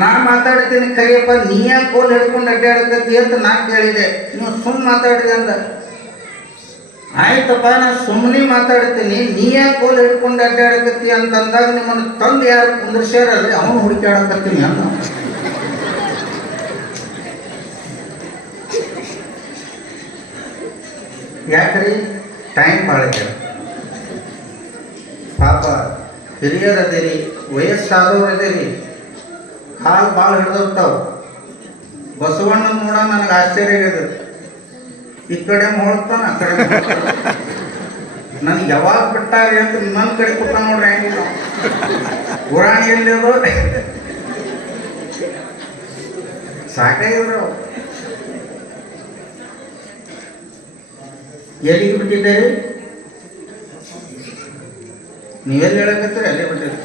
ನಾ ಮಾತಾಡ್ತೀನಿ ಕರಿಯಪ್ಪ, ನೀ ಯಾಕೆ ಕೋಲ್ ಹಿಡ್ಕೊಂಡು ಅಡ್ಡಾಡಕತ್ತಿ ಅಂತ ನಾ ಕೇಳಿದೆ. ನೀವು ಸುಮ್ಮನೆ ಮಾತಾಡಿದೆ ಅಂದ. ಆಯ್ತಪ್ಪ, ನಾ ಸುಮ್ಮನೆ ಮಾತಾಡ್ತೀನಿ, ನೀ ಯಾಕೆ ಕೋಲ್ ಹಿಡ್ಕೊಂಡು ಅಡ್ಡಾಡಕತ್ತಿ ಅಂತಂದಾಗ ನಿಮ್ಮನ್ನು ತಂದು ಯಾರು ಕುಂದ್ರಸ್ಯಾರಲ್ರಿ ಅವನು ಹುಡುಕಾಡಕತ್ತೀನಿ ಅಂತ. ಯಾಕ್ರಿ? ಟೈಮ್ ಭಾಳ ಆಗ್ಯಾರ. ಪಾಪ ಹಿರಿಯರದೇರಿ, ವಯಸ್ಸಾದವ್ರದೇರಿ, ಕಾಲು ಭಾಳ ಹಿಡ್ದಿರ್ತಾವ. ಬಸವಣ್ಣ ನೋಡ ನನಗೆ ಆಶ್ಚರ್ಯ ಆಗ್ಯದ. ಈ ಕಡೆ ಹೋಗ್ತಾನ, ಆ ಕಡೆ ನನಗೆ ಯಾವಾಗ ಬಿಟ್ಟಾರೆ ಅಂತ ನನ್ನ ಕಡೆ ಕೊಟ್ಟ ನೋಡ್ರಿ. ಹೆಂಗಿಲ್ಲ ಪುರಾಣಿಯಲ್ಲಿ ಅದು ಸಾಕಾಗಿದ್ರು. ಎಲ್ಲಿಗೆ ಬಿಟ್ಟಿದ್ದೀರಿ? ನೀವೆಲ್ಲಿ ಹೇಳಕತ್ತೀರಿ? ಅಲ್ಲೇ ಬಿಟ್ಟಿರಿ.